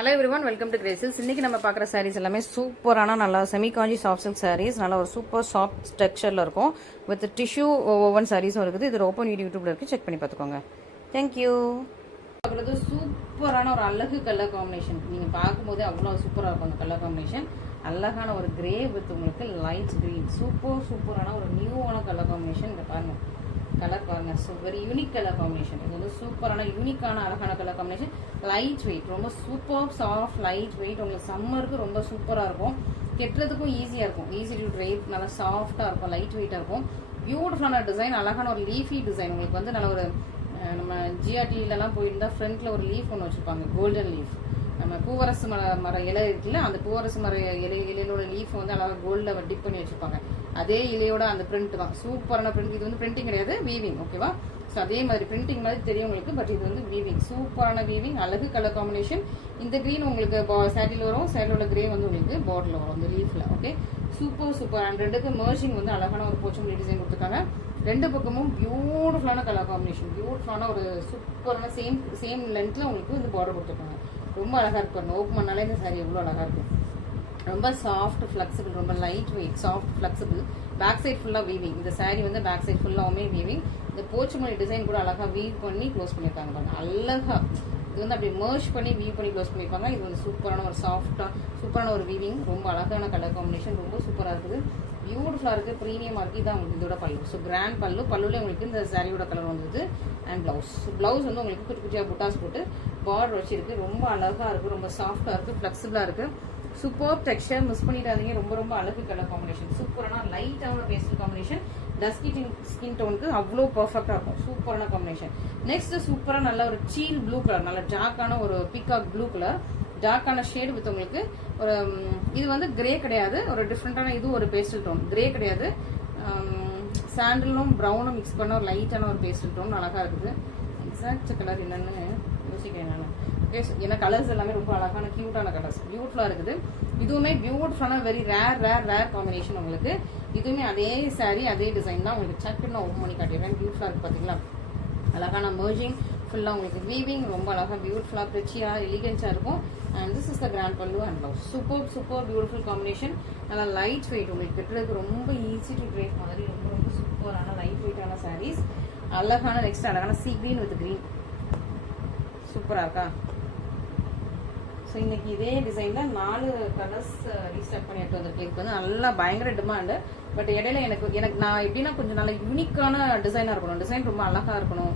Hello everyone, welcome to Graces. இன்னைக்கு நம்ம பார்க்குற sarees எல்லாமே சூப்பரான நல்லா செமி காஞ்சி சாஃப்ட் சில்க் sarees. நல்ல ஒரு சூப்பர் சாஃப்ட் ஸ்ட்ரக்சரில் இருக்கும். வித் டிஷ்யூ ஓவன் சாரீஸும் இருக்குது. இது ஓப்பன் யூடியூப்ல இருக்குது, செக் பண்ணி பார்த்துக்கோங்க. தேங்க்யூ. பார்க்குறது சூப்பரான ஒரு அழகு கலர் காம்பினேஷன். நீங்கள் பார்க்கும்போதே அவ்வளோ சூப்பராக இருக்கும் அந்த கலர் காம்பினேஷன். அழகான ஒரு கிரே வித் உங்களுக்கு லைட் க்ரீன். சூப்பரான ஒரு நியூவான கலர் காம்பினேஷன். இங்கே பாருங்கள், கலர் பாருங்க, வெரி யூனிக் கலர் காம்பினேஷன். இது வந்து சூப்பரான யூனிக்கான அழகான கலர் காம்பினேஷன். லைட் வெயிட், ரொம்ப சூப்பர் சாஃப்ட் லைட் வெயிட். உங்களுக்கு சம்மருக்கு ரொம்ப சூப்பராக இருக்கும், கெட்டுறதுக்கும் ஈஸியாக இருக்கும். ஈஸி டு ட்ரைப், நல்லா சாஃப்டாக இருக்கும், லைட் வெயிட்டாக இருக்கும். பியூட்டிஃபுல்லான டிசைன், அழகான ஒரு லீஃபி டிசைன். உங்களுக்கு வந்து நல்ல ஒரு நம்ம ஜிஆர்டிலலாம் போயிருந்தா ஃப்ரண்ட்ல ஒரு லீஃப் ஒன்று வச்சுருப்பாங்க, கோல்டன் லீஃப். நம்ம பூவரசு மர இலை இருக்குல்ல, அந்த பூவரசு மர இலையோட லீஃப் வந்து அழகாக கோல்டில் டிப் பண்ணி வச்சுருப்பாங்க. அதே இலையோட அந்த பிரிண்ட் தான், சூப்பரான பிரிண்ட். இது வந்து பிரிண்டிங் கிடையாது, வீவிங். ஓகேவா? ஸோ அதே மாதிரி பிரிண்டிங் மாதிரி தெரியும் உங்களுக்கு, பட் இது வந்து வீவிங். சூப்பரான வீவிங், அழகு கலர் காம்பினேஷன். இந்த க்ரீன் உங்களுக்கு சேரீல வரும், சேரீல உள்ள கிரே வந்து உங்களுக்கு பார்டர்ல வரும் இந்த லீஃப்ல. Okay, super. அண்ட் ரெண்டுக்கு மர்ஜிங் வந்து அழகான ஒரு போச்சம்பள்ளி டிசைன் கொடுத்துருக்காங்க. ரெண்டு பக்கமும் பியூட்டிஃபுல்லான கலர் காம்பினேஷன், பியூட்டிஃபுல்லான ஒரு சூப்பரான சேம் லென்த்ல உங்களுக்கு இந்த பார்டர் கொடுத்துருக்காங்க. ரொம்ப அழகா இருக்கும். ஓப்பன் பண்ணாலே இந்த சாரி எவ்வளோ அழகா இருக்கும். ரொம்ப சாஃப்ட் ஃபிளெக்சிபிள், ரொம்ப light weight, soft flexible. Back side ஃபுல்லாக வீவிங். இந்த சாரி வந்து பேக் சைட் ஃபுல்லாகவுமே வீவிங். இந்த போச்சமல்லி டிசைன் கூட அழகா வீவ் பண்ணி க்ளோஸ் பண்ணியிருக்காங்க பாருங்க, அழகா. இது வந்து அப்படியே மர்ஜ் பண்ணி வீவ் பண்ணி க்ளோஸ் பண்ணியிருப்பாங்க. இது வந்து சூப்பரான ஒரு சூப்பரான ஒரு வீவிங். ரொம்ப அழகான கலர் காம்பினேஷன், ரொம்ப சூப்பராக இருக்குது, பியூட்டிஃபுல்லாக இருக்குது, ப்ரீமியமாக இருக்குது. இதான் உங்களுக்கு இதோட பல்லு. ஸோ கிராண்ட் பல்லுல உங்களுக்கு இந்த சாரியோட கலர் வந்தது. அண்ட் பிளவுஸ் வந்து உங்களுக்கு குட்டி குட்டியாக புட்டாஸ் போட்டு பார்டர் வச்சிருக்கு. ரொம்ப அழகாக இருக்குது, ரொம்ப சாஃப்டாக இருக்குது, ஃப்ளெக்சிபிளாக இருக்குது. சூப்பர் டெக்ஸ்டர், மிஸ் பண்ணிடாதீங்க. ரொம்ப அழகு கலர் காம்பினேஷன். சூப்பரான லைட்டான பேஸ்டல் காம்பினேஷன். டஸ்கி ஸ்கின் டோனுக்கு அவ்வளோ பர்ஃபெக்டாக இருக்கும். சூப்பரான காம்பினேஷன். நெக்ஸ்ட் சூப்பராக நல்ல ஒரு சீல் ப்ளூ கலர், நல்ல டார்க்கான ஒரு பீகாக் ப்ளூ கலர், டார்க்கான ஷேடு வித் உங்களுக்கு ஒரு இது வந்து கிரே கிடையாது, ஒரு டிஃப்ரெண்டான இது ஒரு பேஸ்டல் டோன். கிரே கிடையாது, சாண்டலும் ப்ரௌனும் மிக்ஸ் பண்ண ஒரு லைட்டான ஒரு பேஸ்டல் டோன். அழகா இருக்குது. எக்ஸாக்ட் கலர் என்னன்னு யோசிக்கிறேன் நான். ஓகே, ஏன்னா கலர்ஸ் எல்லாமே ரொம்ப அழகான கியூட்டான கலர்ஸ், பியூட்டிஃபுல்லாக இருக்குது. இதுவுமே பியூட்டிஃபுல்லான வெரி ரேர் காம்பினேஷன். உங்களுக்கு இதுவுமே அதே சாரி அதே டிசைன் தான். உங்களுக்கு சட்டுன்னு ஓப்பன் பண்ணி காட்டிடுறேன். பியூட்டிஃபுல்லாக இருக்குது பார்த்தீங்களா? அழகான மர்ஜிங், ஃபுல்லாக உங்களுக்கு வீவிங், ரொம்ப அழகாக பியூட்டிஃபுல்லாக ப்ரிச்சியாக எலிகன்ஸாக இருக்கும். And this is the grand pallu and blouse. Super beautiful combination. நல்லா லைட் வெயிட், உங்களுக்கு கட்டுறதுக்கு ரொம்ப ஈஸி டு ட்ரேப் மாதிரி ரொம்ப சூப்பரான லைட் வெயிட்டான சாரீஸ். அழகான நெக்ஸ்ட் அழகான சீ கிரீன் வித் கிரீன். சூப்பராக இருக்கா? ஸோ இன்னைக்கு இதே டிசைனில் 4 கலர்ஸ் ரீஸ்டாக் பண்ணி எடுத்து வந்திருக்கேன். இதுக்கு வந்து நல்லா பயங்கர டிமாண்டு. பட் இடையில எனக்கு நான் எப்படின்னா கொஞ்சம் நல்ல யூனிக்கான டிசைனாக இருக்கணும், டிசைன் ரொம்ப அழகாக இருக்கணும்.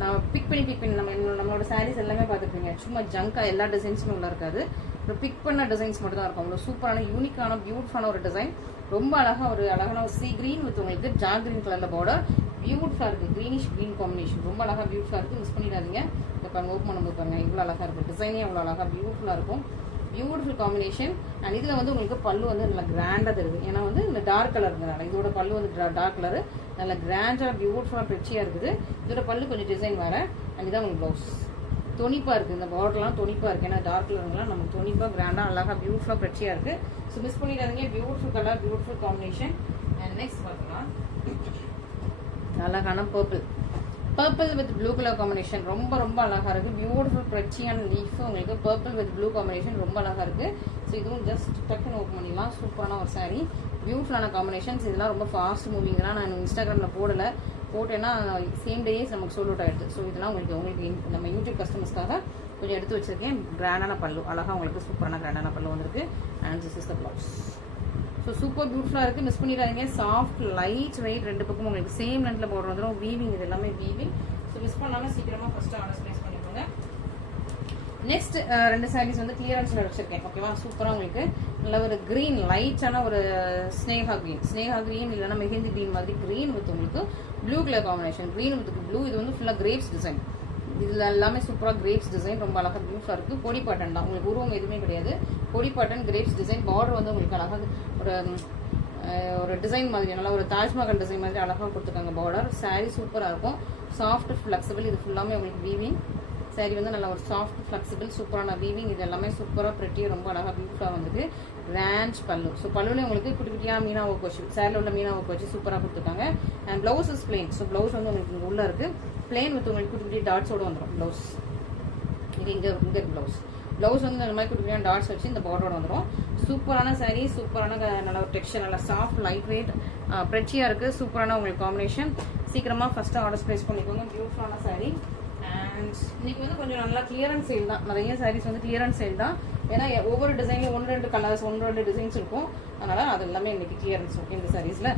நான் பிக் பண்ணி நம்மளோட சாரீஸ் எல்லாமே பார்த்துருப்பீங்க, சும்மா ஜங்காக எல்லா டிசைன்ஸுமே உள்ள இருக்காது. ஒரு பிக் பண்ண டிசைன்ஸ் மட்டும் தான் இருக்கும். அவ்வளோ சூப்பரான யூனிக்கான பியூட்டிஃபுல்லான ஒரு டிசைன். ரொம்ப அழகாக ஒரு அழகான ஒரு சீ கிரீன் வித் உங்களுக்கு டார்க் கிரீன் கலரில் பார்டர். பியூட்டிஃபுல்லாக இருக்குது, க்ரீனிஷ் க்ரீன் காம்பினேஷன். ரொம்ப அழகாக பியூட்டிஃபுல்லாக இருக்குது, மிஸ் பண்ணிடாதீங்க. இந்த பாருங்க, ஓப்பன் பண்ணும்போது பாருங்க இவ்வளோ அழகாக இருக்கும். டிசைனே அவ்வளோ அழகாக பியூட்டிஃபுல்லாக இருக்கும், பியூட்டிஃபுல் காம்பினேஷன். அண்ட் இதில் வந்து உங்களுக்கு பல்லு வந்து நல்லா கிராண்டாக தெரியுது, ஏன்னா வந்து இந்த டார்க் கலர் இருக்கிறனால. இதோட பல்லு வந்து டார்க் கலரு, நல்லா கிராண்டாக பியூட்டிஃபுல்லாக பிரிச்சியாக இருக்குது. இதோட பல்லு கொஞ்சம் டிசைன் வேறு. அண்ட் இதான் உங்களுக்கு ப்ளவுஸ். தொனிப்பாக இருக்குது, இந்த பார்டர்லாம் தொனிப்பாக இருக்குது, ஏன்னா டார்க் கலருங்களாம் நமக்கு தொனிப்பாக கிராண்டாக அழகாக பியூட்டிஃபுல்லாக பிரிச்சியாக இருக்குது. ஸோ மிஸ் பண்ணிடாதீங்க, beautiful colour, beautiful combination. And next பார்க்கலாம், அழகான purple with blue colour combination. ரொம்ப அழகா இருக்கு, பியூட்டிஃபுல் பிரச்சியான லீஃப். உங்களுக்கு பர்பிள் வித் ப்ளூ காம்பினேஷன் ரொம்ப அழகா இருக்கு. ஸோ இதுவும் ஜஸ்ட் டக்குன்னு ஓப்பன் பண்ணிடலாம். சூப்பரான ஒரு சாரீ, பியூட்டிஃபுல்லான காம்பினேஷன்ஸ். இதெல்லாம் ரொம்ப ஃபாஸ்ட் மூவிங் தான். நான் இன்ஸ்டாகிராமில் போட்டேன்னா சேம் டேஸ் நமக்கு சோல் அவுட் ஆயிடுது. ஸோ இதெல்லாம் உங்களுக்கு நம்ம யூடியூப் கஸ்டமர்ஸ்க்காக கொஞ்சம் எடுத்து வச்சிருக்கேன். கிராண்டான பல்லு, அழகா உங்களுக்கு சூப்பரான கிராண்டான பல்லு வந்திருக்கு. And this is the blouse. So super பியூட்டிஃபுல்லாக இருக்குது, மிஸ் பண்ணிடாதீங்க. சாஃப்ட் லைட் வெயிட், ரெண்டு பக்கம் உங்களுக்கு சேம் லென்த்தில் பார்டர் வந்துடும். வீவிங், இது எல்லாமே வீவிங். ஸோ மிஸ் பண்ணாமல் சீக்கிரமாக ஃபஸ்ட்டு ஆர்டர் ப்ளேஸ் பண்ணிக்கோங்க. நெக்ஸ்ட் 2 சாரீஸ் வந்து கிளியரன்ஸில் வச்சிருக்கேன். ஓகேவா? சூப்பராக உங்களுக்கு நல்ல ஒரு க்ரீன், லைட்டான ஒரு ஸ்னேகா க்ரீன் இல்லைன்னா மெஹந்தி க்ரீன் மாதிரி க்ரீன் வித் உங்களுக்கு blue colour combination. Green with blue. இது வந்து ஃபுல்லாக கிரேப்ஸ் டிசைன். இதில் எல்லாமே சூப்பராக கிரேப்ஸ் டிசைன், ரொம்ப அழகாக பியூட்டிஃபுல்லாக இருக்குது. பொடி பாட்டன் தான், உங்களுக்கு உருவம் எதுவுமே கிடையாது. பொடி பாட்டன் கிரேப்ஸ் டிசைன். பார்டர் வந்து உங்களுக்கு அழகாக ஒரு டிசைன் மாதிரி, நல்லா ஒரு தாஜ்மஹால் டிசைன் மாதிரி அழகாக கொடுத்துருக்காங்க பார்டர். சாரீ சூப்பராக இருக்கும், சாஃப்ட் ஃப்ளெக்சிபிள். இது ஃபுல்லாமே உங்களுக்கு வீவிங். சாரீ வந்து நல்லா ஒரு சாஃப்ட் ஃப்ளெக்சிபிள் சூப்பரான வீவிங். இது எல்லாமே சூப்பராக ப்ரெட்டியாக ரொம்ப அழகாக பியூட்டிஃபுல்லாக வந்துருக்கு. கிராண்ட் பல்லு. ஸோ பல்லுல உங்களுக்கு குட்டி குட்டியாக மீனா ஒர்க் வச்சு, சாரியில் உள்ள மீனா ஒர்க் வச்சு சூப்பராக கொடுத்துருக்காங்க. And blouse is plain. So blouse வந்து உங்களுக்கு உள்ள இருக்கு பிளெயின் வித் உங்களுக்கு குட்டி குட்டி டாட்ஸோடு வந்துடும் ப்ளவுஸ். இது இங்கே பிளவுஸ். ப்ளவுஸ் வந்து இந்த மாதிரி குட்டி டாட்ஸ் வச்சு இந்த பார்டரோட வந்துடும். சூப்பரான சாரீ, சூப்பரான நல்ல ஒரு டெக்ஸ்சர், நல்லா சாஃப்ட் லைட் வெயிட், பிரெச்சியாக இருக்குது. சூப்பரான உங்களுக்கு காம்பினேஷன். சீக்கிரமாக ஃபஸ்ட்டு ஆர்டர்ஸ் ப்ளேஸ் பண்ணிக்கோங்க. பியூட்டிஃபுல்லான சாரீ. அண்ட் இன்னைக்கு வந்து கொஞ்சம் நல்லா கிளியரன்ஸ் சேல் தான். நிறைய சாரீஸ் வந்து கிளியரன்ஸ் சேல் தான். ஏன்னா ஒவ்வொரு டிசைன்லையும் 1-2 கலர்ஸ் 1-2 டிசைன்ஸ் இருக்கும். அதனால் அது எல்லாமே இன்னைக்கு கிளியரன்ஸ் ஓகே. இந்த சாரீஸில்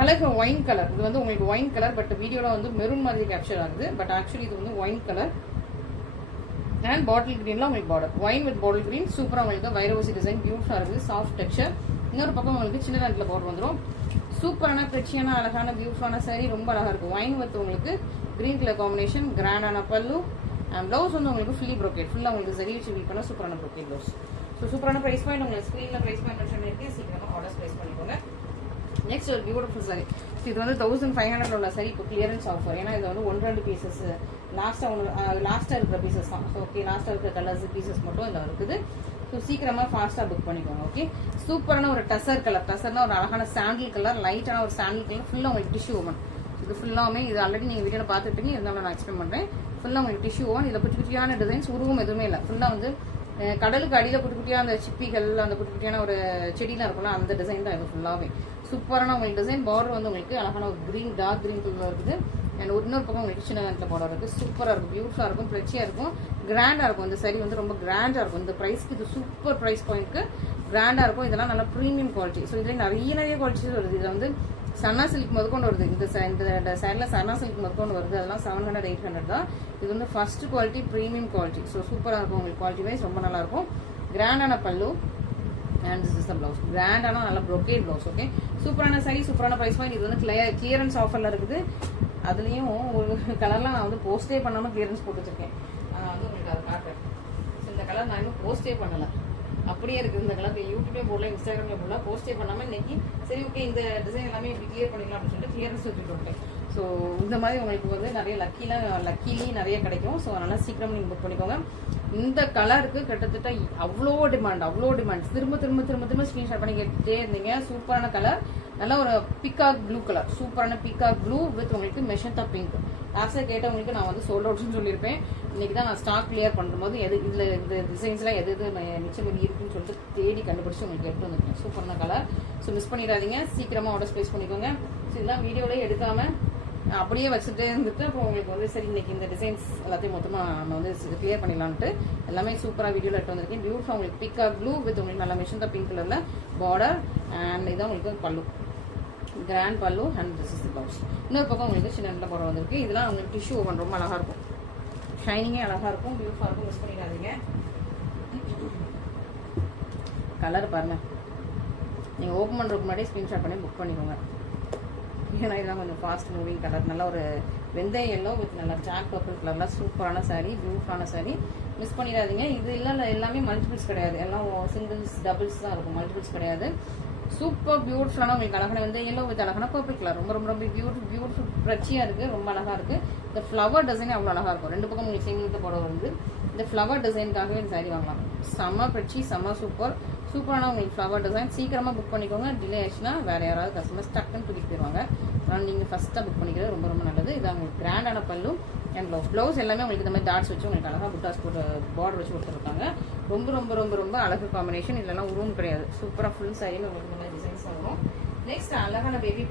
அழகு ஒயின் கலர். இது வந்து உங்களுக்கு ஒயின் கலர், பட் வீடியோவில் வந்து மெரூன் மாதிரி கேப்சர் ஆகுது. பட் ஆக்சுவலி இது வந்து ஒயின் கலர் அண்ட் பாட்டில் கிரீன்ல உங்களுக்கு border. Wine with bottle green. சூப்பராக உங்களுக்கு வைரவசி டிசைன் பியூட்டிஃபுல்லாக இருக்குது. Soft texture. இன்னொரு பக்கம் உங்களுக்கு சின்ன ரெண்டில் பார்டர் வந்துடும். சூப்பரான பிரெச்சியான அழகான பியூட்டிஃபுல்லான சாரீ. ரொம்ப அழகாக இருக்கும். ஒயின் வித் உங்களுக்கு கிரீன் கலர் காம்பினேஷன். கிராண்டான பல்லு அண்ட் ப்ளவுஸ் வந்து உங்களுக்கு ஃபுல்லி ப்ரோக்கேட். ஃபுல்லாக உங்களுக்கு சரி வச்சு வீட் பண்ண சூப்பரான ப்ரோக்கேட் ப்ளவுஸ். ஸோ சூப்பரான ப்ரைஸ் பாயிண்ட் உங்களுக்கு ஸ்க்ரீனில் ப்ரைஸ் பாயிண்ட் மென்ஷன் பண்ணியிருக்கேன். சீக்கிரமாக ஆர்டர்ஸ் ப்ளேஸ் பண்ணிக்கோங்க. நெக்ஸ்ட் ஒரு பியூட்டிஃபுல் சாரி. இது வந்து 1500 உள்ள சாரி. இப்போ கிளியரன்ஸ் ஆஃபர். ஏன்னா இது வந்து 1-2 பீசஸ் லாஸ்ட்டாக இருக்கிற பீசஸ் தான். ஸோ ஓகே, லாஸ்ட்டாக இருக்கிற கலர்ஸ் பீசஸ் மட்டும் இதில் இருக்குது. ஸோ சீக்கிரமாக ஃபாஸ்ட்டாக புக் பண்ணிக்கோங்க. ஓகே, சூப்பரான ஒரு டசர் கலர். டசர்னா ஒரு அழகான சாண்டில் கலர், லைட்டான ஒரு சாண்டில் கலர். ஃபுல்லாக உங்களுக்கு டிஷ்யூ ஓவன். இது ஃபுல்லாமே இது ஆல்ரெடி நீங்கள் வீடியோவில் பார்த்துட்டீங்க, இருந்தாலும் நான் எக்ஸ்பிளைன் பண்ணுறேன். ஃபுல்லாக உங்களுக்கு டிஷ்யூ ஓவன். இதில் குட்டி குட்டியான டிசைன்ஸ், உருவம் எதுவுமே இல்லை. ஃபுல்லாக வந்து கடலுக்கு அடியில் குட்டி குட்டியாக அந்த சிப்பிகள், அந்த குட்டி குட்டியான ஒரு செடியெலாம் இருக்கும்ல, அந்த டிசைன் தான் இது ஃபுல்லாகவே. சூப்பரான உங்களுக்கு டிசைன். பார்டர் வந்து உங்களுக்கு அழகான ஒரு கிரீன், டார்க் கிரீன் கலர் இருக்குது. அண்ட் இன்னொரு பக்கம் உங்களுக்கு சின்ன நேரத்தில் பார்டர் இருக்குது. சூப்பராக இருக்கும், பியூட்டிஃபுல்லாக இருக்கும், பிரெச்சியாக இருக்கும், கிராண்டாக இருக்கும். இந்த சாரி வந்து ரொம்ப கிராண்டாக இருக்கும். இந்த ப்ரைஸ்க்கு இது சூப்பர் ப்ரைஸ் பாயிண்ட்க்கு கிராண்டாக இருக்கும். இதெல்லாம் நல்லா ப்ரீமியம் குவாலிட்டி. ஸோ இதில் நிறைய குவாலிட்டிஸ் வருது. இதில் வந்து சன்னா சில்க் முதற்கொண்டு வருது. இந்த சைடில் சன்னா சில்க் முதற்கொண்டு வருது. அதெல்லாம் 700-800 தான். இது வந்து first quality, premium quality. So சூப்பராக இருக்கும் உங்களுக்கு. குவாலிட்டி வைஸ் ரொம்ப நல்லா இருக்கும். கிராண்டான பல்லு and this is the blouse. கிராண்டான நல்ல ப்ரோக்கேட் பிளவுஸ். ஓகே, சூப்பரான சாரி, சூப்பரான ப்ரைஸ் பாயிண்ட். இது வந்து கிளியரன்ஸ் ஆஃபரில் இருக்குது. அதுலேயும் ஒரு கலர்லாம் நான் வந்து போஸ்டே பண்ணாமல் கிளியரன்ஸ் போட்டு வச்சிருக்கேன். நான் வந்து உங்களுக்கு அதை காட்டுறேன். ஸோ இந்த கலர் நான் இன்னும் போஸ்டே பண்ணலை, அப்படியே இருக்குது. இந்த கலர் யூடியூப்லேயே போடல, இன்ஸ்டாகிராமில் போடல, போஸ்டே பண்ணாமல் இன்னைக்கு சரி ஓகே இந்த டிசைன் எல்லாமே இப்படி கிளியர் பண்ணிக்கலாம் அப்படின்னு சொல்லிட்டு கிளியரன்ஸ் வச்சுட்டு விட்டேன். ஸோ இந்த மாதிரி உங்களுக்கு வந்து நிறைய லக்கிலி நிறைய கிடைக்கும். ஸோ அதனால் சீக்கிரம் நீங்கள் புக் பண்ணிக்கோங்க. இந்த கலருக்கு கிட்டத்தட்ட அவ்வளோ டிமாண்ட். திரும்ப ஸ்க்ரீன்ஷாட் பண்ணி கேட்டுட்டே இருந்தீங்க. சூப்பரான கலர், நல்ல ஒரு பிகாக் ப்ளூ கலர். சூப்பரான பிகாக் ப்ளூ வித் உங்களுக்கு மெஷந்தா பிங்க். லாஸ்ட்டாக கேட்டவங்களுக்கு நான் வந்து சோல்ட் அவுட்னு சொல்லியிருப்பேன். இன்னைக்கு தான் நான் ஸ்டாக் கிளியர் பண்ணும்போது இதில் இந்த டிசைன்ஸ்லாம் எது மிச்சம் இருக்குன்னு சொல்லிட்டு தேடி கண்டுபிடிச்சி உங்களுக்கு எடுத்து வந்துருக்கேன். சூப்பரான கலர். ஸோ மிஸ் பண்ணிடாதீங்க, சீக்கிரமாக ஆர்டர் ப்ளேஸ் பண்ணிக்கோங்க. ஸோ இதெல்லாம் வீடியோவிலே எடுக்காமல் அப்படியே வச்சுட்டே இருந்துட்டு அப்புறம் உங்களுக்கு வந்து சரி இன்னைக்கு இந்த டிசைன்ஸ் எல்லாத்தையும் மொத்தமாக நம்ம வந்து கிளியர் பண்ணிடலான்ட்டு எல்லாமே சூப்பராக வீடியோவில் எடுத்து வந்திருக்கேன். பியூட்டிஃபுல் உங்களுக்கு பிகாக் ப்ளூ வித் உங்களுக்கு நல்லா மெஷந்தா பிங்க் கலரில் பார்டர். அண்ட் இதான் உங்களுக்கு பல்லு, grand pallu. And this is the blouse. இன்னொரு பக்கம் உங்களுக்கு சின்ன நல்ல பார்டர் வந்திருக்கு. இதெல்லாம் உங்களுக்கு டிஷ்யூ ஓவன் ரொம்ப அழகாக இருக்கும். ஷைனிங்கே அழகாக இருக்கும், பியூட்டிஃபுல்லாக இருக்கும். மிஸ் பண்ணிடாதீங்க. கலர் பாருங்கள், நீங்கள் ஓப்பன் பண்ணுறதுக்கு முன்னாடி ஸ்க்ரீன்ஷாட் பண்ணி புக் பண்ணிக்கோங்க. ஏன்னா இதெல்லாம் கொஞ்சம் ஃபாஸ்ட் மூவிங் கலர். நல்ல ஒரு வெந்தய எல்லோ வித் நல்லா ஜாக் பர்பிள் கலர்லாம் சூப்பரான சாரீ, பியூட்டிஃபுல்லான சாரீ. மிஸ் பண்ணிடாதீங்க. இது இல்லை எல்லாமே மல்டிபிள்ஸ் கிடையாது, எல்லாம் சிங்கிள்ஸ் டபுள்ஸ் தான் இருக்கும், மல்டிபிள்ஸ் கிடையாது. சூப்பர் பியூட்டிஃபுல்லான உங்களுக்கு அழகான வெந்தய எல்லோ வித் அழகான பர்பிள் கலர். ரொம்ப பியூட்டிஃபுல் பிரெச்சியாக இருக்குது, ரொம்ப அழகாக இருக்குது. இந்த ஃப்ளவர் டிசைனே அவ்வளோ அழகாக இருக்கும். ரெண்டு பக்கம் உங்களுக்கு சேமித்து போட வந்து இந்த ஃப்ளவர் டிசைனுக்காகவே இந்த சாரீ வாங்கலாம். செம்ம பிரெச்சி, செம்ம சூப்பரான உங்களுக்கு ஃப்ளவர் டிசைன். சீக்கிரமாக புக் பண்ணிக்கோங்க. டிலே ஆச்சுன்னா வேறு யாராவது கஸ்டமர்ஸ் டக்குன்னு தூக்கிட்டு போயிடுவாங்க. அதனால் நீங்கள் ஃபஸ்ட்டாக புக் பண்ணிக்கிறது ரொம்ப நல்லது. இது உங்களுக்கு கிராண்டான பல்லு அண்ட் ப்ளவுஸ் எல்லாமே உங்களுக்கு இந்த மாதிரி டாட்ஸ் வச்சு உங்களுக்கு அழகாக புட்டாஸ் போட்டு பார்டர் வச்சு கொடுத்துருக்காங்க. ரொம்ப அழகு காம்பினேஷன். இதெல்லாம் உருவம் கிடையாது. சூப்பராக ஃபுல் சாரின்னு உங்களுக்கு இந்த மாதிரி டிசைன்ஸ் வரும். நெக்ஸ்ட் அழகான baby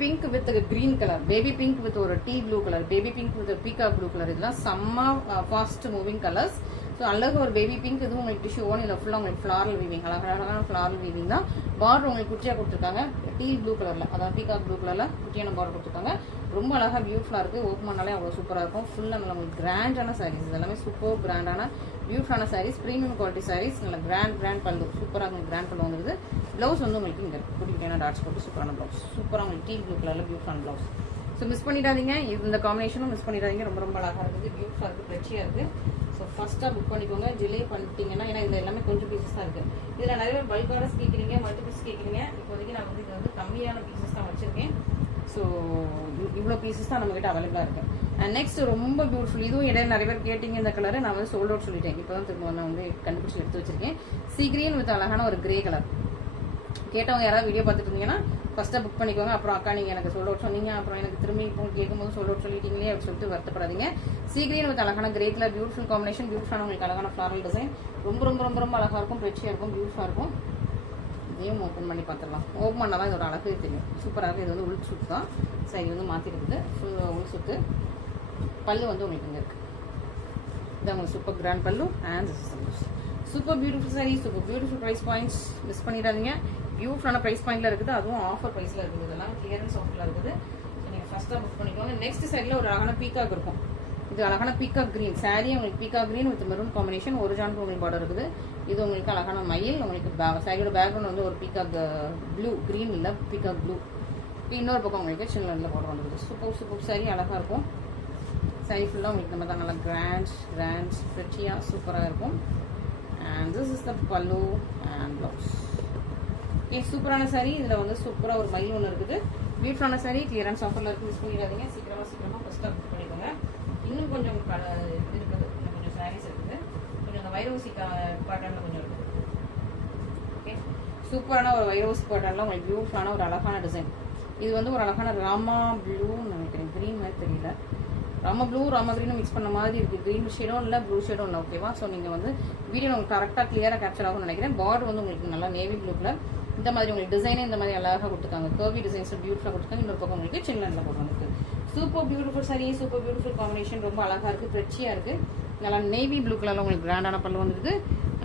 pink with green colour, baby pink with ஒரு tea blue colour, baby pink with peacock blue colour. இதெல்லாம் செம்ம ஃபாஸ்ட் மூவிங் கலர்ஸ். ஸோ அழகு ஒரு பேபி பிங்க். இதுவும் உங்களுக்கு டிஷ்யூ ஓன். இதில் ஃபுல்லாக உங்களுக்கு ஃப்ளாரல் வீவிங், அழகான ஃப்ளாரல் வீவிங் தான். பார்டர் உங்களுக்கு குட்டியாக கொடுத்துருக்காங்க, டீ ப்ளூ கலரில், அதாவது பீகாக் ப்ளூ கலரில் குட்டியான பார்டர் கொடுத்துருக்காங்க. ரொம்ப அழகாக பியூட்டிஃபுல்லாக இருக்குது. ஓப்பன் பண்ணாலே அவ்வளோ சூப்பராக இருக்கும். ஃபுல்லாக நல்லா உங்களுக்கு கிராண்டான சாரீஸ். இது எல்லாமே சூப்பர் கிராண்டான பியூட்டிஃபுல்லான சாரீஸ், ப்ரீமியம் குவாலிட்டி சாரீஸ். நல்ல கிராண்ட் பல்லு, சூப்பராக உங்களுக்கு கிராண்ட் பல்லு வந்துருது. ப்ளவுஸ் வந்து உங்களுக்கு இங்கே குட்டியான டாட்ஸ் போட்டு சூப்பரான ப்ளவுஸ். சூப்பராக உங்களுக்கு டீ ப்ளூ கலரில் பியூட்டிஃபுல்லான ப்ளவுஸ். ஸோ மிஸ் பண்ணிடாதீங்க. இந்த காம்பினேஷனும் மிஸ் பண்ணிடாதீங்க. ரொம்ப அழகாக இருக்குது, பியூட்டிஃபுல்லாக இருக்குது, பிரெச்சியாக இருக்குது. ஸோ ஃபஸ்ட்டாக புக் பண்ணிக்கோங்க. டிலே பண்ணிட்டீங்கன்னா, ஏன்னா இதில் எல்லாமே கொஞ்சம் பீசஸ் தான் இருக்குது. இதில் நிறைய பேர் பல்க் ஆர்டர்ஸ் கேட்குறீங்க, மல்டிபிள்ஸ் கேட்குறீங்க. இப்போதைக்கு நான் வந்து இது வந்து கம்மியான பீசஸ் தான் வச்சுருக்கேன். ஸோ இவ்வளோ பீசஸ் தான் நம்மகிட்ட அவைலபிளாக இருக்குது. அண்ட் நெக்ஸ்ட் ரொம்ப பியூட்டிஃபுல். இதுவும் இடையில நிறைய பேர் கேட்டிங்க இந்த கலர். நான் வந்து சோல்ட் அவுட் சொல்லிட்டேன். இப்போ தான் திரும்ப நான் வந்து கண்டுபிடிச்சி எடுத்து வச்சிருக்கேன். சீ கிரீன் வித் அழகான ஒரு கிரே கலர். கேட்டவங்க யாராவது வீடியோ பார்த்துட்டு இருந்தீங்கன்னா ஃபஸ்ட்டாக புக் பண்ணிக்கோங்க. அப்புறம் அக்கா நீங்கள் எனக்கு சொல்ல சொன்னீங்க, அப்புறம் எனக்கு திரும்பி இப்போ கேட்கும்போது சொல்லிட்டீங்களே அப்படின்னு சொல்லிட்டு வருத்தப்படாதீங்க. சீக்கிரம் வித் அழகான கிரேத்தில் பியூட்டிஃபுல் காம்பினேஷன், பியூட்டிஃபுல்லான உங்களுக்கு அழகான ஃப்ளாரல் டிசைன், ரொம்ப ரொம்ப ரொம்ப ரொம்ப அழகாக இருக்கும், பெட்சியாக இருக்கும், பியூட்டிஃபுல்லாக இருக்கும். இதையும் ஓப்பன் பண்ணி பார்த்துடலாம். ஓப்பன் பண்ணால் தான் இதோட அழகு தெரியும். சூப்பராக இருக்குது. இது வந்து உள் சுட்டு தான் சரி வந்து மாற்றிருக்குது. ஃபுல் உள் சுட்டு. பல்லு வந்து உங்களுக்கு இங்கே இருக்குது. இது உங்களுக்கு super grand pallu and super beautiful sari, super beautiful price points. Miss பண்ணிடாதீங்க. பியூட்டிஃபுல்லான ப்ரைஸ் பாயிண்ட்ல இருக்குது. அதுவும் ஆஃபர் ப்ரைஸில் இருக்குது. இதெல்லாம் கிளியரன்ஸ் ஆஃபரில் இருக்குது. ஸோ நீங்கள் ஃபஸ்ட்டாக புக் பண்ணிக்கோங்க. நெக்ஸ்ட் சைடில் ஒரு அழகான பீகாக் இருக்கும். இது அழகான பீகாக் கிரீன் சாரி, உங்களுக்கு peacock green with maroon combination, ஒரு ஜான் உங்களுக்கு பார்டர் இருக்குது. இது உங்களுக்கு அழகான மயில். உங்களுக்கு சாரியோட பேக்ரவுண்ட் வந்து ஒரு பீகாக் ப்ளூ, கிரீன் இல்லை பீகாக் ப்ளூ. இன்னொரு பக்கம் உங்களுக்கு சின்ன பார்டர் வந்துருக்குது. சூப்பர் சூப்பர் சாரி, அழகாக இருக்கும். சாரி ஃபுல்லாக உங்களுக்கு நம்ம தான் நல்லா கிராண்ட் ப்ரெட்டியாக சூப்பராக இருக்கும். அண்ட் திஸ் இஸ் த பல்லு அண்ட் ப்ளவுஸ். ஓகே, சூப்பரான சாரி. இதில் வந்து சூப்பராக ஒரு மயில் ஒன்று இருக்குது. பியூட்டிஃபுல்லான சாரி, கிளியரன்ஸ் ஆஃபரில் இருக்குது. மிஸ் பண்ணிடாதீங்க. சீக்கிரமாக ஃபஸ்ட்டாக புக் பண்ணிக்கோங்க. இன்னும் கொஞ்சம் இருக்குது, இன்னும் கொஞ்சம் சாரீஸ் இருக்குது. கொஞ்சம் அந்த வைரோசி பேட்டர்னில் கொஞ்சம் இருக்குது. ஓகே, சூப்பரான ஒரு வைரோசி பேட்டர்னில் உங்களுக்கு பியூட்டிஃபுல்லான ஒரு அழகான டிசைன். இது வந்து ஒரு அழகான ராமா ப்ளூன்னு நினைக்கிறேன், க்ரீன் மாதிரி தெரியல. ராமா ப்ளூ ராமா க்ரீனும் மிக்ஸ் பண்ண மாதிரி இருக்குது. க்ரீன் ஷேடும் இல்லை, ப்ளூ ஷேடும் இல்லை. ஓகேவா? ஸோ நீங்கள் வந்து வீடியோ உங்களுக்கு கரெக்டாக கிளியராக கேப்சர் ஆகும்னு நினைக்கிறேன். பார்டர் வந்து உங்களுக்கு நல்லா நேவி ப்ளூ கலர். இந்த மாதிரி உங்களுக்கு டிசைனே இந்த மாதிரி அழகாக கொடுத்துருக்காங்க. கர்வி டிசைன்ஸ் பியூட்டிஃபுல்லாக கொடுத்துருக்காங்க. இன்னொரு பக்கம் உங்களுக்கு சின்னல போட்டு super beautiful sari, super beautiful combination, ரொம்ப அழகாக இருக்குது, ப்ரெச்சியாக இருக்குது. நல்லா நேவி ப்ளூ கலரில் உங்களுக்கு கிராண்டான பல்லு வந்துருக்கு.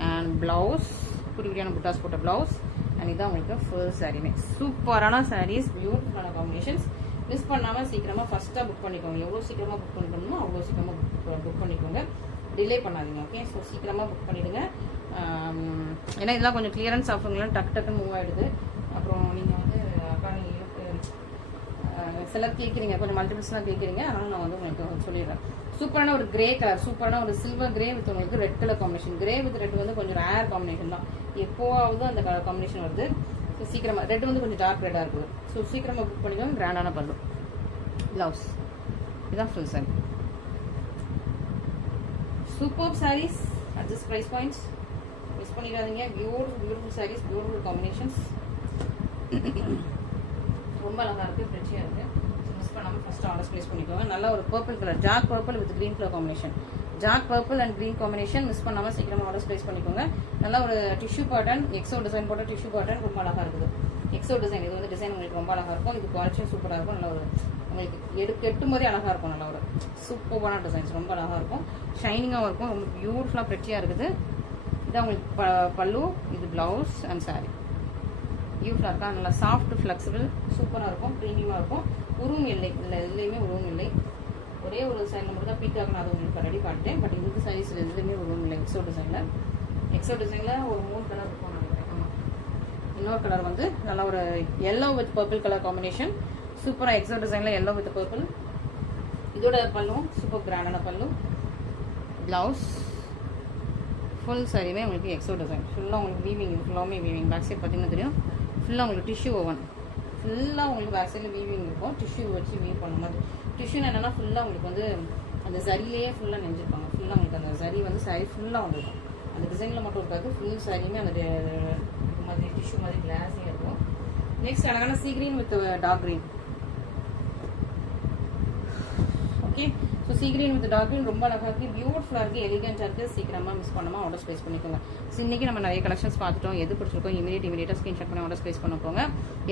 அண்ட் ப்ளவுஸ் குடி குடியான புட்டாஸ் போட்ட ப்ளவுஸ். அண்ட் இதான் உங்களுக்கு ஃபுல் சாரீமே. சூப்பரான சாரீஸ், பியூட்டிஃபுல்லான காம்பினேஷன்ஸ். மிஸ் பண்ணாமல் சீக்கிரமாக ஃபஸ்ட்டாக புக் பண்ணிக்கோங்க. எவ்வளோ சீக்கிரமாக புக் பண்ணிக்கணுமோ அவ்வளோ சீக்கிரமாக புக் பண்ணிக்கோங்க. டிலே பண்ணாதீங்க. ஓகே, ஸோ சீக்கிரமாக புக் பண்ணிவிடுங்க. ஏன்னா இதெல்லாம் கொஞ்சம் கிளியரன்ஸ் ஆஃபருங்களாம் டக்குன்னு மூவ் ஆகிடுது. அப்புறம் நீங்கள் வந்து அக்கா நீங்கள் சிலர் கேட்குறீங்க, கொஞ்சம் மல்டிபிள்ஸ்லாம் கேட்குறீங்க. அதனால் நான் வந்து உங்களுக்கு சொல்லிடுறேன். சூப்பரான ஒரு கிரே கலர், சூப்பரான ஒரு சில்வர் கிரே வித் உங்களுக்கு red colour combination. Grey with red வந்து கொஞ்சம் ரேர் காம்பினேஷன் தான். எப்போவாவது அந்த காம்பினேஷன் வருது. ஸோ சீக்கிரமாக ரெட் வந்து கொஞ்சம் டார்க் ரெட்டாக இருக்குது. ஸோ சீக்கிரமாக புக் பண்ணிக்கோங்க. கிராண்டான பல்லு, ப்ளவுஸ். இதுதான் full sari. Super sarees at this price points. Miss பண்ணிடாதீங்க. Beautiful sarees, beautiful combinations. ரொம்ப அழகாக இருக்குது, ஃப்ரெஷ்ஷாக இருக்குது. மிஸ் பண்ணாமல் ஃபஸ்ட்டு ஆர்டர்ஸ் ப்ளேஸ் பண்ணிக்கோங்க. நல்லா ஒரு பர்பிள் கலர், ஜாக் purple with green colour combination. ஜாக் purple and green combination. Miss பண்ணாமல் சீக்கிரமாக ஆர்டர்ஸ் ப்ளேஸ் பண்ணிக்கோங்க. நல்லா ஒரு டிஷ்யூ பேட்டர்ன், எக்ஸோ டிசைன் போட்ட டிஷ்யூ பேட்டர்ன், ரொம்ப அழகாக இருக்குது. எக்ஸோ டிசைன், இது வந்து டிசைன் உங்களுக்கு ரொம்ப அழகாக இருக்கும். இது குவாலிட்டியும் சூப்பராக இருக்கும். நல்லா ஒரு உங்களுக்கு எட்டும் போதே அழகாக இருக்கும். நல்லா ஒரு சூப்பரான டிசைன்ஸ், ரொம்ப அழகாக இருக்கும். ஷைனிங்காகவும் இருக்கும். ரொம்ப பியூட்டிஃபுல்லாக ப்ரெட்டியாக இருக்குது. இதான் உங்களுக்கு பல்லு, இது ப்ளவுஸ் அண்ட் சாரி. பியூட்டிஃபுல்லாக இருக்கா, நல்லா சாஃப்ட் ஃப்ளெக்சிபிள், சூப்பராக இருக்கும், ப்ரீமியமாக இருக்கும். உருவம் இல்லை, இல்லை எதுலேயுமே உருவம் இல்லை. ஒரே ஒரு சைடில் மட்டும் தான் பீக்காக நான் அதை உங்களுக்கு ரெடி பண்ணிட்டேன். பட் இந்த சாரீஸில் எதுலேயுமே உருவம் இல்லை. எக்ஸோ டிசைனில் ஒரு 3 கலர் இருக்கும் நினைக்கிறேன். ஆமாம், இன்னொரு கலர் வந்து நல்லா ஒரு yellow with purple colour combination. சூப்பராக எக்ஸோ டிசைனில் எல்லோ வித் பர்பிள். இதோட பல்லும் சூப்பர் கிராண்டான பல்லு, ப்ளவுஸ். ஃபுல் சாரியுமே உங்களுக்கு எக்ஸோ டிசைன். ஃபுல்லாக உங்களுக்கு வீவிங், ஃபுல்லாமே வீவிங். பேக் சைட் பார்த்தீங்கன்னா தெரியும். ஃபுல்லாக உங்களுக்கு டிஷ்யூ ஓவன், ஃபுல்லாக உங்களுக்கு பேக் சைடில் வீவிங் இருக்கும். டிஷ்யூ வச்சு வீவ் பண்ண மாதிரி. டிஷ்யூன்னு என்னென்னா ஃபுல்லாக உங்களுக்கு வந்து அந்த சரியிலேயே ஃபுல்லாக நெஞ்சிருப்பாங்க. ஃபுல்லாக உங்களுக்கு அந்த சரி வந்து சாரி ஃபுல்லாக வந்துருக்கும். அந்த டிசைனில் மட்டும் இருக்காது, ஃபுல் சாரியுமே அந்த மாதிரி டிஷ்யூ மாதிரி கிளாஸே இருக்கும். நெக்ஸ்ட் அழகான sea green with dark green. Okay, so sea green with dark green ரொம்ப அழகாக இருக்குது, பியூட்டிஃபுல்லாக இருக்குது, எலிகென்ட்டாக இருக்குது. சீக்கிரமாக மிஸ் பண்ணாமல் ஆர்டர்ஸ் ப்ளேஸ் பண்ணிக்கோங்க. ஸோ இன்றைக்கி நம்ம நிறைய கலெக்ஷன்ஸ் பார்த்துட்டோம். எது பிடிச்சிருக்கோம் இமீடியட்டாக ஸ்க்ரீன்ஷாட் பண்ணி ஆர்டர்ஸ் ப்ளேஸ் பண்ண போங்க.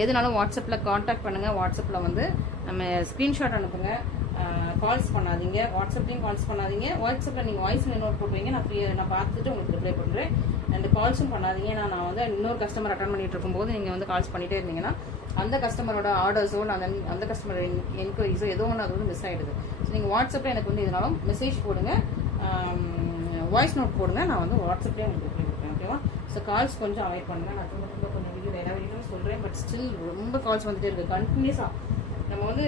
எதுனாலும் வாட்ஸ்அப்பில் காண்டாக்ட் பண்ணுங்கள். வாட்ஸ்அப்பில் வந்து நம்ம ஸ்க்ரீன்ஷாட் அனுப்புங்க. கால்ஸ் பண்ணாதீங்க. வாட்ஸ்அப்லேயும் கால்ஸ் பண்ணாதீங்க. வாட்ஸ்அப்பில் நீங்கள் வாய்ஸ் நோட் போட்டுவீங்க. நான் பார்த்துட்டு உங்களுக்கு ரிப்ளை பண்ணுறேன். அண்ட் கால்ஸும் பண்ணாதீங்க. நான் வந்து இன்னொரு கஸ்டமர் அட்டன் பண்ணிட்டு இருக்கும்போது நீங்கள் வந்து கால்ஸ் பண்ணிகிட்டே இருந்தீங்கன்னா அந்த கஸ்டமரோட ஆர்டர்ஸோ அந்த கஸ்டமரோட என்கொயரிஸோ ஏதோ ஒன்று அது வந்து மிஸ் ஆகிடுது. ஸோ நீங்கள் வாட்ஸ்அப்பில் எனக்கு வந்து இதனாலும் மெசேஜ் போடுங்க, வாய்ஸ் நோட் போடுங்க. நான் வந்து வாட்ஸ்அப்லேயே உங்களுக்கு ரிப்ளை கொடுப்பேன். ஓகேவா? ஸோ கால்ஸ் கொஞ்சம் அவாய்ட் பண்ணுங்கள். நான் திரும்ப கொஞ்சம் வீடியோ எல்லா வீடியோவும் சொல்கிறேன். பட் ஸ்டில் ரொம்ப கால்ஸ் வந்துகிட்டே இருக்குது கண்டினியூஸாக. நம்ம வந்து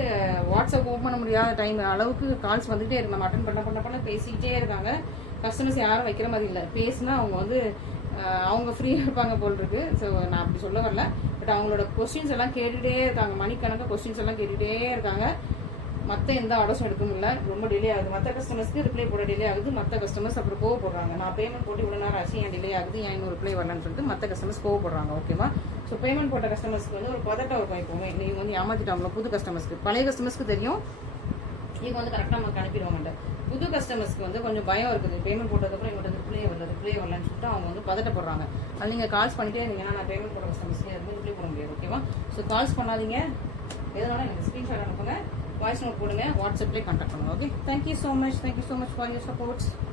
வாட்ஸ்அப் ஓப்பன் பண்ண முடியாத டைம் அளவுக்கு கால்ஸ் வந்துகிட்டே இருக்கு. நம்ம அட்டன் பண்ண பேசிக்கிட்டே இருக்காங்க. கஸ்டமர்ஸ் யாரும் வைக்கிற மாதிரி இல்லை. பேசினா அவங்க வந்து அவங்க ஃப்ரீயாக இருப்பாங்க போல் இருக்கு. ஸோ நான் அப்படி சொல்ல வரல. பட் அவங்களோட கொஸ்டின்ஸ் எல்லாம் கேட்டுகிட்டே இருக்காங்க. மணிக்கணக்காக கொஸ்டின்ஸ் எல்லாம் கேட்டுகிட்டே இருக்காங்க. மற்ற எந்த ஆர்டர்ஸும் எடுக்க முடியல, ரொம்ப டிலே ஆகுது. மற்ற கஸ்டமர்ஸ்க்கு ரிப்ளை போட டிலே ஆகுது. மற்ற கஸ்டமர்ஸ் அப்புறம் கோவப்படுறாங்க, நான் பேமெண்ட் போட்டு இவ்வளோ நேரம் ஆச்சு ஏன் டிலே ஆகுது, ஏன் இன்னும் ரிப்ளை வரலன்னு சொல்லிட்டு மற்ற கஸ்டமர்ஸ் கோவப்படுறாங்க. ஓகேவா? ஸோ பேமெண்ட் போட்ட கஸ்டமர்ஸ்க்கு வந்து ஒரு பதட்டம் இருக்கும். எப்போவுமே நீங்கள் வந்து ஏமாத்திட்டாங்களோ புது கஸ்டமர்ஸ்க்கு. பழைய கஸ்டமர்ஸ்க்கு தெரியும் இவங்க வந்து கரெக்டாக நமக்கு அனுப்பிடுவாங்கன்ட்டு. புது கஸ்டமர்ஸ்க்கு வந்து கொஞ்சம் பயம் இருக்குது. பேமெண்ட் போட்டதுக்கப்புறம் இவங்கள்ட்ட ரிப்ளை வரலன்னு சொல்லிட்டு அவங்க வந்து பதட்டப்படுறாங்க. அது நீங்கள் கால்ஸ் பண்ணிட்டே இருந்தீங்கன்னா நான் பேமெண்ட் போட்ட கஸ்டமர்ஸ்க்கு எதுவும் ரிப்ளை பண்ண முடியாது. ஓகேவா? ஸோ கால்ஸ் பண்ணாதீங்க, எதனால எனக்கு ஸ்க்ரீன்ஷாட் அனுப்புங்க, வாய்ஸ் நோட் போடுங்க, வாட்ஸ்அப்லேயே கான்டாக்ட் பண்ணுங்க. Okay, thank you so much for your supports.